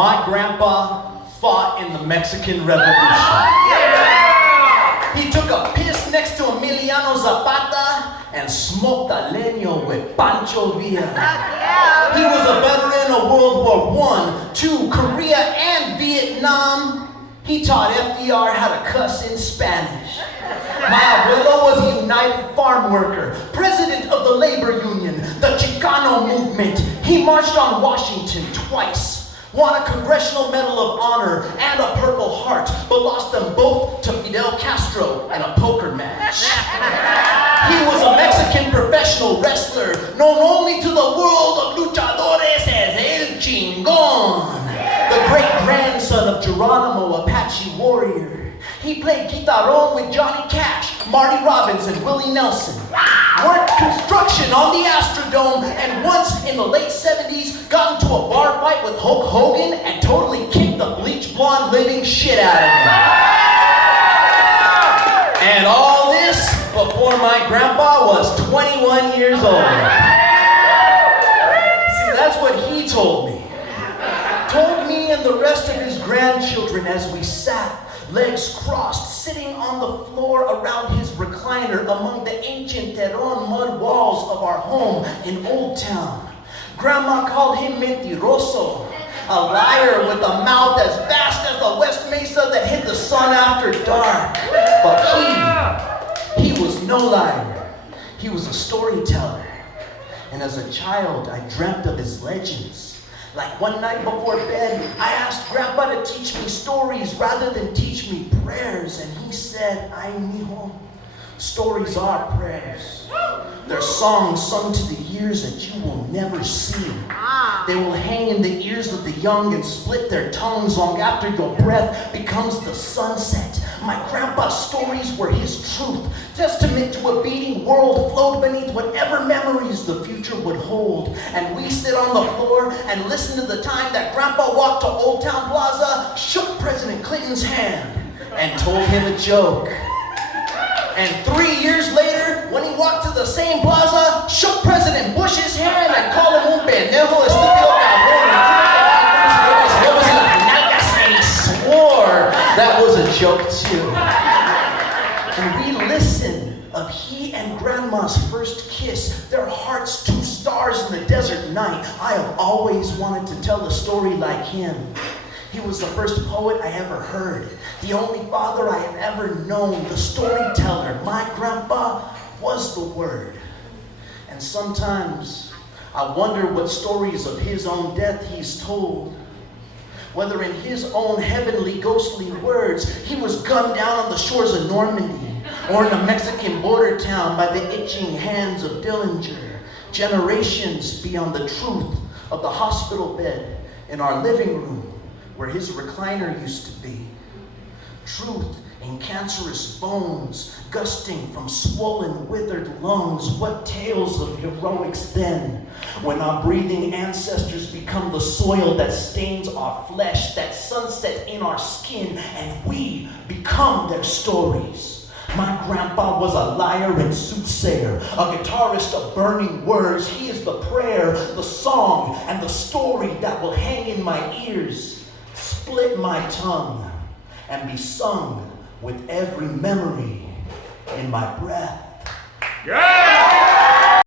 My grandpa fought in the Mexican Revolution. He took a piss next to Emiliano Zapata and smoked a leño with Pancho Villa. He was a veteran of World War I, II, Korea, and Vietnam. He taught FDR how to cuss in Spanish. My abuelo was a united farm worker, president of the labor union, the Chicano movement. He marched on Washington twice, won a Congressional Medal of Honor and a Purple Heart, but lost them both to Fidel Castro in a poker match. He was a Mexican professional wrestler, known only to the world of luchadores as El Chingon, the great-grandson of Geronimo Apache Warrior. He played guitarón with Johnny Cash, Marty Robbins, and Willie Nelson. Worked construction on the Astrodome, and once in the late 70s got into a bar fight with Hulk Hogan and totally kicked the bleach blonde living shit out of him. And all this before my grandpa was 21 years old. See, that's what he told me. Told me and the rest of his grandchildren as we sat, legs crossed, sitting on the floor around his recliner among the ancient Teron mud walls of our home in Old Town. Grandma called him mentiroso, a liar with a mouth as vast as the West Mesa that hid the sun after dark. But he was no liar. He was a storyteller. And as a child, I dreamt of his legends. Like one night before bed, I asked Grandpa to teach me stories rather than teach me prayers. And he said, "Ay, mijo, stories are prayers. They're songs sung to the ears that you will never see. They will hang in the ears of the young and split their tongues long after your breath becomes the sunset." My grandpa's stories were his truth, testament to a beating world flowed beneath whatever memories the future would hold. And we sit on the floor and listen to the time that Grandpa walked to Old Town Plaza, shook President Clinton's hand, and told him a joke. And 3 years later, when he walked to the same plaza, shook President Bush's hand and called him un pendejo, estúpido cabrón. And he swore that was a joke too. And we listen of he and Grandma's first kiss, their hearts two stars in the desert night. I have always wanted to tell a story like him. He was the first poet I ever heard, the only father I have ever known, the storyteller. My grandpa was the word. And sometimes I wonder what stories of his own death he's told. Whether in his own heavenly ghostly words, he was gunned down on the shores of Normandy, or in a Mexican border town by the itching hands of Dillinger, generations beyond the truth of the hospital bed in our living room, where his recliner used to be. Truth in cancerous bones, gusting from swollen, withered lungs. What tales of heroics then, when our breathing ancestors become the soil that stains our flesh, that sunset in our skin, and we become their stories. My grandpa was a liar and soothsayer, a guitarist of burning words. He is the prayer, the song, and the story that will hang in my ears, split my tongue, and be sung with every memory in my breath. Yeah!